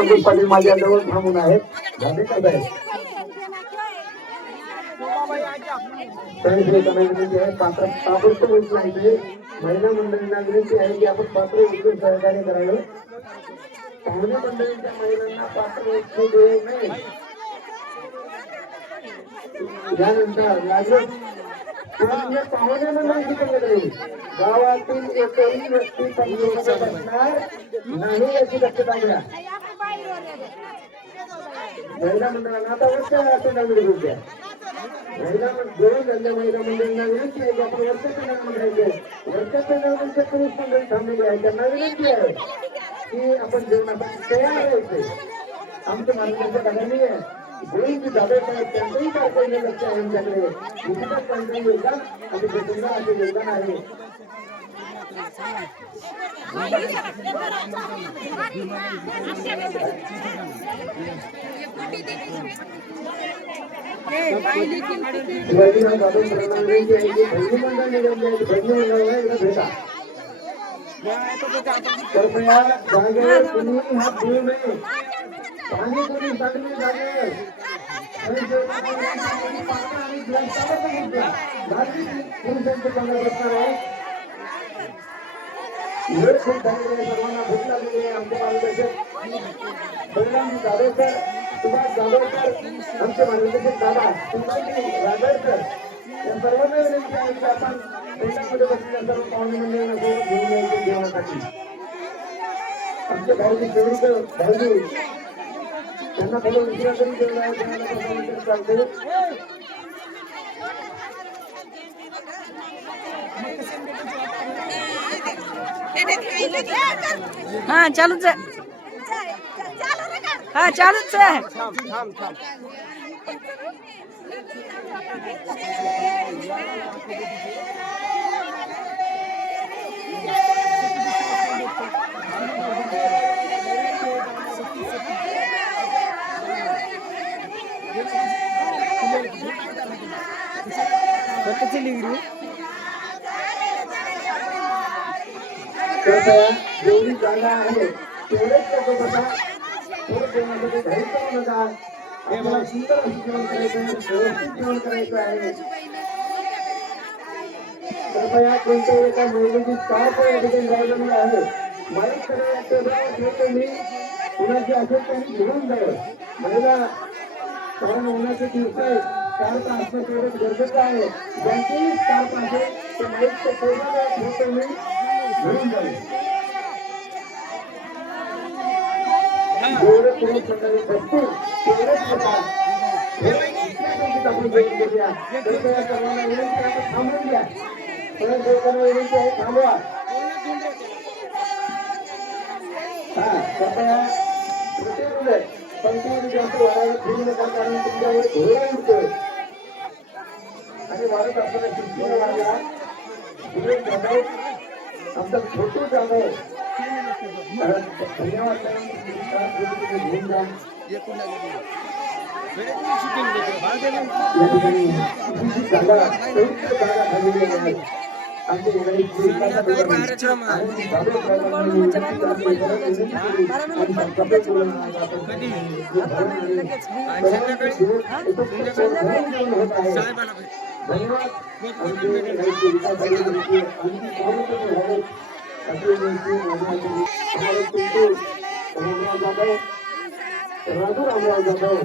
अंकुश पाटील माझ्याजवळ थांबून आहेत. झाले का साहेब साहेब, लोकांना विनंती आहे पात्र ताबडतोब महिला मंडळींना विनंती आहे की आपण पात्र उचलून सहकार्य करावे. पाहुणे मंडळींच्या महिलांना पात्र उचलू देऊ नये. यानंतर लागलं पाहुणे मंडळी किती गेले गावातील एकही व्यक्ती नाही याची दक्षता घ्या. महिला मंडळांना आता वर्ष असेंडामध्ये घेऊन द्या महिला दोन झाल्या महिला मंडळींना विनंती आहे की आपण वर्ष नावाने घ्यायचे वर्षाच्या नावाने पुरुष मंडळी थांबलेली आहे त्यांना विनंती आहे की आपण जेवणासाठी तयार राहायचे. आमचं मानण्याचं कारण नाही आहे गोविंद जाधव त्यांचंही कारखाने लक्ष आहे आमच्याकडे. निश्चितच योगदान आणि प्रचंड योगदान आहे कृपया जागेवर कुणी हात घेऊ नये पाणी कोणी सांगली जागेवर आणि जेवणाच्या वेळी पाणी आणि ग्लास चालत नाही द्या. बाकी पुरुषांचं चांगलं बसणार आहे वेळ खूप झालेली आहे सर्वांना भूक लागलेली आहे आमचे मार्गदर्शक. जाधवकर सुभाष जाधवकर आमचे मार्गदर्शक दादा राजळकर. या सर्वांना विनंती आहे की आपण बसलेल्या सर्व पाहुणे मंडळींना सोबत घेऊन यायचे जेवणासाठी. आमचे भाऊजी भाऊजी त्यांना थोडं जेवण आहे चालते हा चालूच आहे हा चालूच आहे कृपया जेवढी जागा आहे तेवढेच लोक बसा. थोडं जेवणामध्ये करू नका आपल्याला सुंदर असं जेवण करायचं आहे व्यवस्थित जेवण करायचं आहे. कृपया कोणत्याही एका महिलेची स्कार्फ या ठिकाणी लावलेली आहे. माईककडे मी. कुणाची असेल त्यांनी घेऊन जाईल महिला कारण होण्याचे दिवस आहे. चार असणं गरजेचं आहे. ज्यांचेही स्कार्फ आहे ते माईकच्या मी. आपण सर्वांना विनंती आपण थांबून घ्या परत लोकांना विनंती आहे थांबवा हा कृपया प्रतिबंध पंक्तीमध्ये जास्त वाढायला फिरू नका कारण तुमच्यावर घोडा उडतोय आणि वाढत असताना शिक्षण आमचा छोटू जाधव धन्यवाद. घेऊन जा या ठिकाणी जागा जाधव धन्यवाद. रामराव जाधव